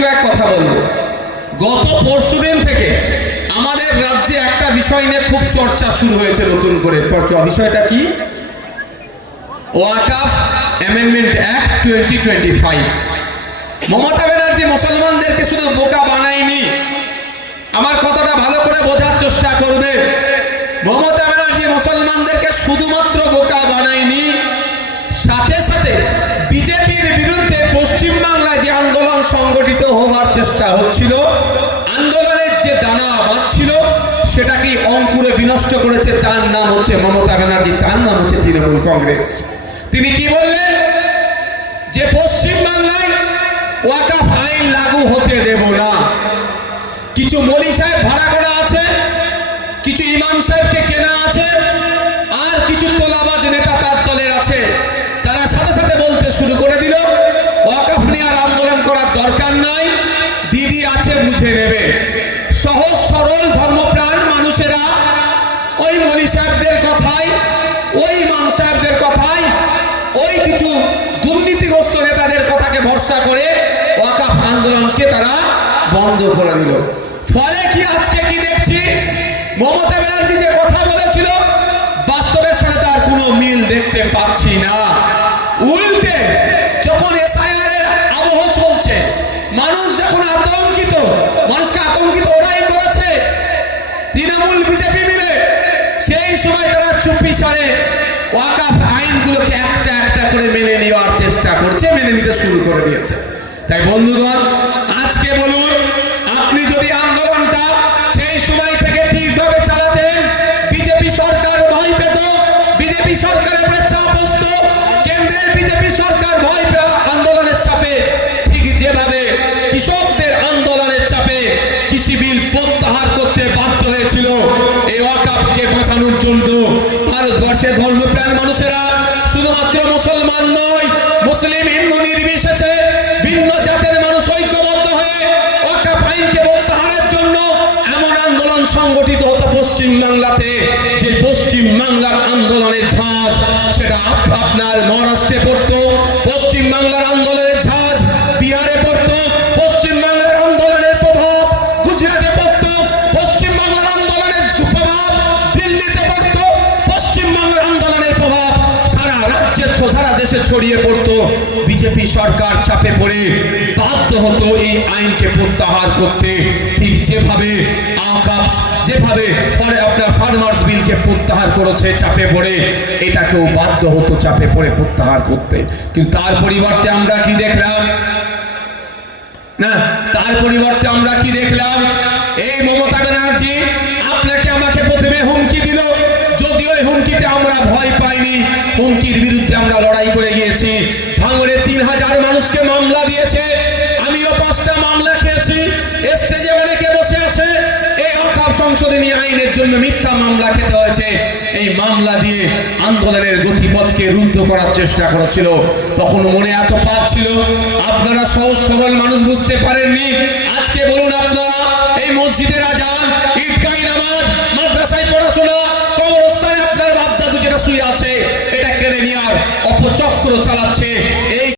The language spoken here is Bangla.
কয়েক কথা বলব। গত পরশুদিন থেকে আমাদের রাজ্যে একটা বিষয় নিয়ে খুব চর্চা শুরু হয়েছে নতুন করে। বিষয়টা কি? মমতা ব্যানার্জি মুসলমানদেরকে শুধু বোকা বানায়নি, আমার কথাটা ভালো করে বোঝার চেষ্টা করবে। মমতা ব্যানার্জি মুসলমানদেরকে শুধুমাত্র বোকা বানায়নি, সাথে সাথে বিজেপির বিরুদ্ধে পশ্চিমবাংলায় যে আন্দোলন সংগঠিত চেষ্টা হচ্ছিল, আন্দোলনের যে দানা বাঁধছিল সেটাকে অঙ্কুরে বিনষ্ট করেছে, তার নাম হচ্ছে মমতা ব্যানার্জি, তার নাম হচ্ছে তৃণমূল কংগ্রেস। তিনি কি বললেন? যে পশ্চিমবাংলায় ওয়াকাফ আইন লাগু হতে দেব না। কিছু মলি সাহেব ভাড়া করা আছে কিছু ইমাম সাহেবকে কেনা আছে ওই মলি সাহেবদের কথায়, ওই মান সাহেবদের কথায়, ওই কিছু দুর্নীতিগ্রস্ত নেতাদের কথাকে ভরসা করে ওয়াকাফ আন্দোলনকে তারা বন্ধ করে দিল। ফলে কি আজকে কি দেখছি? মমতা ব্যানার্জি যে কথা বলেছিল সারে ওয়াকাফ আইনগুলোকে একটা একটা করে মেনে নেওয়ার চেষ্টা করছে, মেনে নিতে শুরু করে দিয়েছে। তাই বন্ধুগণ, আজকে বলুন, আপনি যদি আন্দোলনটা সেই সময় থেকে চালাতেন, বিজেপি সরকার ভয় পেত, বিজেপি বসত, কেন্দ্রের বিজেপি সরকার ভয় আন্দোলনের চাপে কৃষকদের আন্দোলনের চাপে কৃষি বিল প্রত্যাহার করতে বাধ্য হয়েছিল, এই জন্য ভারতবর্ষের ধর্মপ্রাণ মানুষেরা শুধুমাত্র মুসলমান নয়, মুসলিম, হিন্দু নির্বিশেষে ভিন্ন জাতের মানুষ ঐক্যবদ্ধ হয়ে অকা আইনকে প্রত্যাহারের জন্য এমন আন্দোলন সংগঠিত হতো পশ্চিম বাংলাতে, যে পশ্চিম বাংলার আন্দোলনের ঝাঁজ, সেটা আপনার মহারাষ্ট্রে ছ- সারা দেশে ছড়িয়ে পড়তো। বিজেপি সরকার চাপে পড়ে। বাধ্য হতো এই আইনকে প্রত্যাহার করতে। ঠিক যেভাবে আকাশ, যেভাবে আপনার ফার্মার্স বিলকে প্রত্যাহার করেছে চাপে পড়ে, এটাকেও বাধ্য হতো চাপে পড়ে প্রত্যাহার করতে। কিন্তু তার পরিবর্তে আমরা কি দেখলাম? না, তার পরিবর্তে আমরা কি দেখলাম? এই মমতা ব্যানার্জি, আপনাকে আমাকে প্রথমে হুমকি দিল। এই হুমকিতে আমরা ভয় পাইনি। হুমকির বিরুদ্ধে আমরা লড়াই করে গিয়েছি। ভাঙড়ে তিন হাজার মানুষকে মামলা দিয়েছে। আমিও পাঁচটা মামলা খেয়েছি। স্টেজে অনেকে বসে আছে। এই অখাপ সংশোধনী আইনের জন্য মিথ্যা মামলা খেতে হয়েছে। এই মামলা দিয়ে আন্দোলনের গতিপথকে রুদ্ধ করার চেষ্টা করেছিল। তখন মনে এত পাপ ছিল। আপনারা সহজ সরল মানুষ বুঝতে পারেননি। আজকে বলুন আপনারা, এই মসজিদের আজান, ঈদগাহি নামাজ, মাদ্রাসায় আছে এটা কেড়ে নেওয়ার অপচক্র চালাচ্ছে।